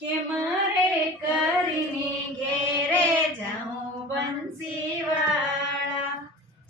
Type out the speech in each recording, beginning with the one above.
કે મારે કરીને ઘેરે જાઉં બંસીવાળા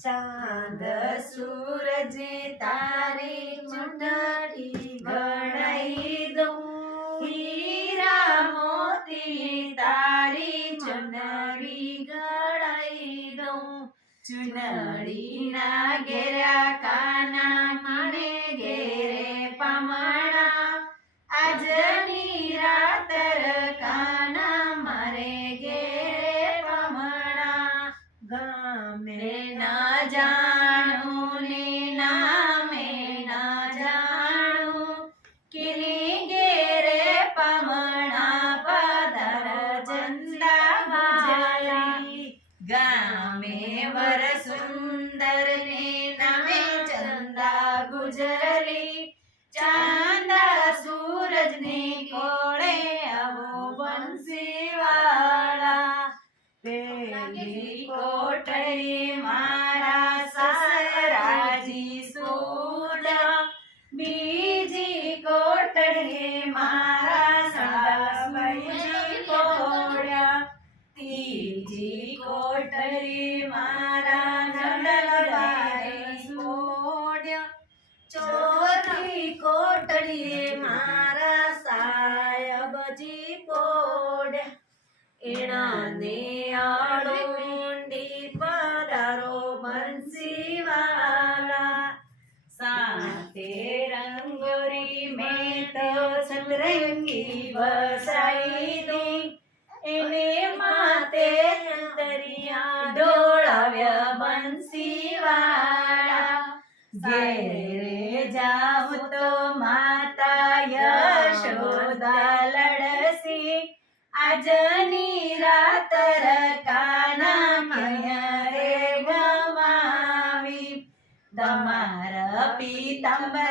ચાંદ સૂરજ તારી ચુંદડી ઘડાઈ દઉં હીરા મોતી તારી ચુંદડી ઘડાઈ દઉં ચુંદડીના ઘેરા કાના મને ઘેરે પામણા આજની રાતર કાના મારે ઘેરે પામણા ગમે ના જાણું ને નામે ના જાણું કિની ઘેરે પામણા પધાર ચંદા ગુજરી ગામે વર સુંદર ને નામે ચંદા ગુજરી ચાંદા સૂરજ ને કોળે આવો બંસીવાળા પેલી કોઠડી મારા સસરાજી સોડા બીજી કોઠડી મારા સાસુજી કોળ્યા ત્રીજી કોઠડી મારા નણંદબાઈ સોડ્યા ચોથી કોટડી મારા સાયબજી પોડ્યા એણાને આડુંડી પધારો બંસીવાળા સાતે રંગોરી મેં તો સતરંગી વસાઈ દી એને માતે અંતરિયા ડોળાવ્યા બંસીવાળા ઘેરે જાઉં તો માતા યશોદા લડસી આજની રાતર કાના મયા રે ગમાવી તમારા પિતાંબર